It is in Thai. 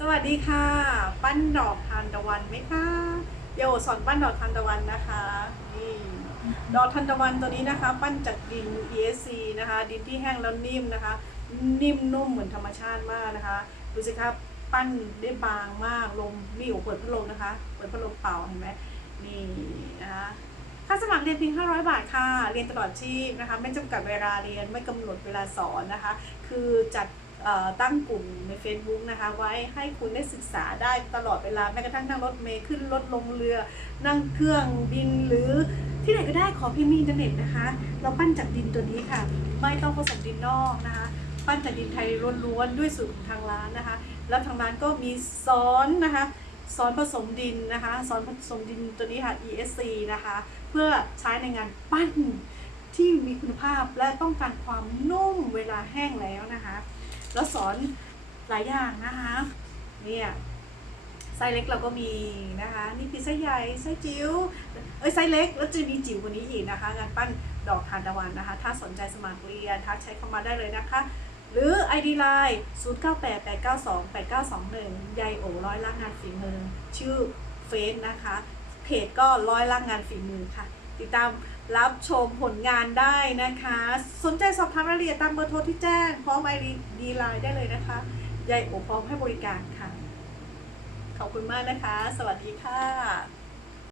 สวัสดีค่ะ ปั้นดอกทานตะวันไหมคะโยสอนปั้นดอกทานตะวันนะคะนี่ดอกทานตะวันตัวนี้นะคะ ปั้นจากดิน ESC นะคะ ดินที่แห้งแล้วนิ่มนะคะ นิ่มนุ่มเหมือนธรรมชาติมากนะคะดูสิครับปั้นได้บางมากลมนี่โอ้เปิดพัดลมนะคะ เปิดพัดลมเป่าเห็นไหมนี่นะคะค่าสมัครเรียนเพียง 500 บาทค่ะ เรียนตลอดชีพนะคะ ไม่จำกัดเวลาเรียน ไม่กำหนดเวลาสอนนะคะ คือจัด ตั้งกลุ่มใน Facebook นะคะไว้ให้คุณได้ศึกษาได้ตลอดเวลาแม้กระทั่งนั่งรถเมล์ขึ้นรถลงเรือ นั่งเครื่องบินหรือที่ไหนก็ได้ขอเพียงมีอินเทอร์เน็ตนะคะ เราปั้นจากดินตัวนี้ค่ะ ไม่ต้องผสมดินนอกนะคะ ปั้นจากดินไทยล้วนๆด้วยสูตรของทางร้านนะคะ แล้วทางร้านก็มีสอนนะคะสอนผสมดินนะคะสอนผสมดินตัวนี้ค่ะ ESC นะคะ เพื่อใช้ในงานปั้นที่มีคุณภาพและต้องการความนุ่มเวลาแห้งแล้วนะคะ แล้วสอนหลายอย่างนะคะเนี่ยไซส์เล็กเราก็มีนะคะ นี่คือไซส์ใหญ่ไซส์จิ๋วเอ้ยไซส์เล็กแล้วจะมีจิ๋วกว่านี้อีกนะคะ งานปั้นดอกทานตะวันนะคะ ถ้าสนใจสมัครเรียนทักใช้เข้ามาได้เลยนะคะ หรือ ID Line 0988922921ยายโอร้อยล่างงานฝีมือ ชื่อเฟซนะคะ เพจก็ร้อยล่างงานฝีมือค่ะ ติดตามรับชมผลงานได้นะคะ สนใจสอบถามรายละเอียดตามเบอร์โทรที่แจ้ง พร้อม ID Line ได้เลยนะคะยายโอพร้อมให้บริการค่ะ ขอบคุณมากนะคะ สวัสดีค่ะ